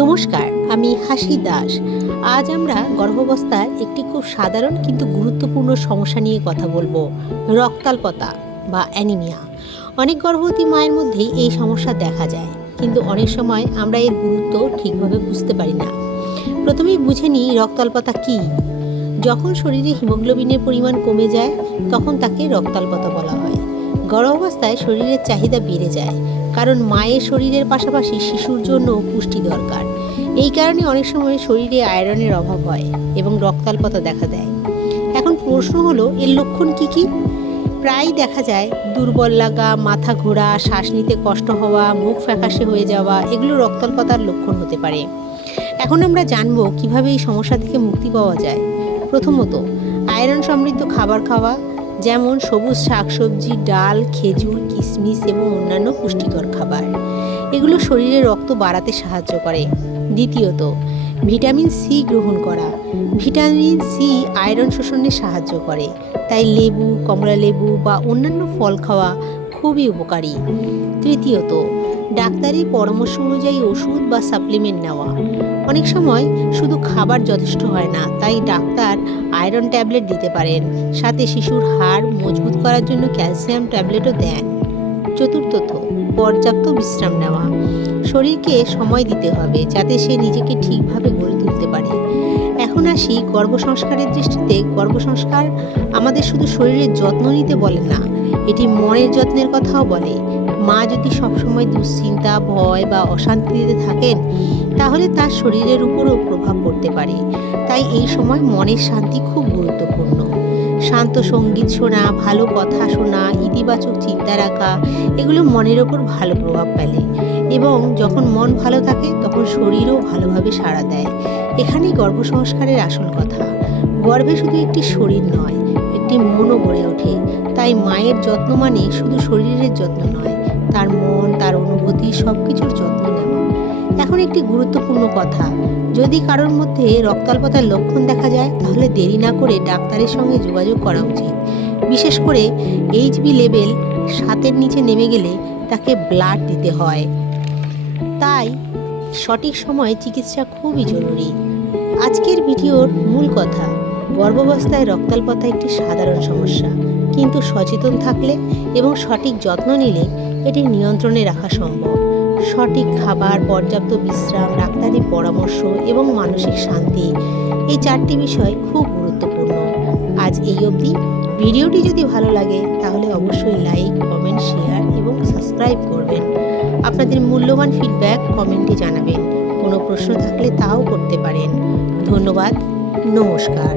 নমস্কার, আমি হাসি দাস। আজ আমরা গর্ভাবস্থার একটি খুব সাধারণ কিন্তু গুরুত্বপূর্ণ সমস্যা নিয়ে কথা বলবো, রক্তাল্পতা বা অ্যানিমিয়া। অনেক গর্ভবতী মায়ের মধ্যেই এই সমস্যা দেখা যায়, কিন্তু অনেক সময় আমরা এর গুরুত্ব ঠিকভাবে বুঝতে পারি না। প্রথমেই বুঝে নিই রক্তাল্পতা কী। যখন শরীরে হিমোগ্লোবিনের পরিমাণ কমে যায় তখন তাকে রক্তাল্পতা বলা হয়। গর্ভাবস্থায় শরীরের চাহিদা বেড়ে যায়, কারণ মায়ের শরীরের পাশাপাশি শিশুর জন্য পুষ্টি দরকার। এই কারণে অনেক সময় শরীরে আয়রনের অভাব হয় এবং রক্তাল্পতা দেখা দেয়। এখন প্রশ্ন হলো, এর লক্ষণ কি কি? প্রায়ই দেখা যায় দুর্বল লাগা, মাথা ঘোরা, শ্বাস নিতে কষ্ট হওয়া, মুখ ফ্যাকাশে হয়ে যাওয়া, এগুলো রক্তাল্পতার লক্ষণ হতে পারে। এখন আমরা জানবো কিভাবে এই সমস্যা থেকে মুক্তি পাওয়া যায়। প্রথমত, আয়রন সমৃদ্ধ খাবার খাওয়া, যেমন সবুজ শাকসবজি, ডাল, খেজুর, কিশমিশ এবং অন্যান্য পুষ্টিকর খাবার। এগুলো শরীরে রক্ত বাড়াতে সাহায্য করে। দ্বিতীয়ত, ভিটামিন সি গ্রহণ করা। ভিটামিন সি আয়রন শোষণে সাহায্য করে, তাই লেবু, কমলা লেবু বা অন্যান্য ফল খাওয়া খুবই উপকারী। তৃতীয়ত, ডাক্তারি পরামর্শ অনুযায়ী ওষুধ বা সাপ্লিমেন্ট নেওয়া। অনেক সময় শুধু খাবার যথেষ্ট হয় না, তাই ডাক্তার আয়রন ট্যাবলেট দিতে পারেন। সাথে শিশুর হাড় মজবুত করার জন্য ক্যালসিয়াম ট্যাবলেটও দেন। চতুর্থত, পর্যাপ্ত বিশ্রাম নেওয়া। শরীরকে সময় দিতে হবে যাতে সে নিজেকে ঠিকভাবে গড়ে তুলতে পারে। এখন আসি গর্ভসংস্কারের দৃষ্টিতে। গর্ভসংস্কার আমাদের শুধু শরীরের যত্ন নিতে বলে না, এটি মনের যত্নের কথাও বলে। মা যদি সবসময় দুশ্চিন্তা, ভয় বা অশান্তিতে থাকেন, তাহলে তার শরীরের উপরও প্রভাব পড়তে পারে। তাই এই সময় মনের শান্তি খুব গুরুত্বপূর্ণ। শান্ত সঙ্গীত শোনা, ভালো কথা শোনা, ইতিবাচক চিন্তা রাখা, এগুলো মনের ওপর ভালো প্রভাব ফেলে। এবং যখন মন ভালো থাকে তখন শরীরও ভালোভাবে সাড়া দেয়। এখানেই গর্ভসংস্কারের আসল কথা। গর্ভে শুধু একটি শরীর নয়, একটি মনও গড়ে ওঠে। তাই মায়ের যত্ন মানে শুধু শরীরের যত্ন নয়, তার মন, তার অনুভূতি, সব কিছুর যত্ন নেওয়া। এখন একটি গুরুত্বপূর্ণ কথা, যদি কারোর মধ্যে রক্তাল্পতার লক্ষণ দেখা যায় তাহলে দেরি না করে ডাক্তারের সঙ্গে যোগাযোগ করা উচিত। বিশেষ করে এইচবি লেভেল 7-এর নিচে নেমে গেলে তাকে ব্লাড দিতে হয়। তাই সঠিক সময়ে চিকিৎসা খুবই জরুরি। আজকের ভিডিওর মূল কথা, গর্ভাবস্থায় রক্তাল্পতা একটি সাধারণ সমস্যা, কিন্তু সচেতন থাকলে এবং সঠিক যত্ন নিলে এটি নিয়ন্ত্রণে রাখা সম্ভব। সঠিক খাবার, পর্যাপ্ত বিশ্রাম, ডাক্তারি পরামর্শ এবং মানসিক শান্তি, এই 4টি বিষয় খুব গুরুত্বপূর্ণ। আজ এই অবধি। ভিডিওটি যদি ভালো লাগে তাহলে অবশ্যই লাইক, কমেন্ট, শেয়ার এবং সাবস্ক্রাইব করবেন। আপনাদের মূল্যবান ফিডব্যাক কমেন্টে জানাবেন। কোনো প্রশ্ন থাকলে তাও করতে পারেন। ধন্যবাদ। নমস্কার।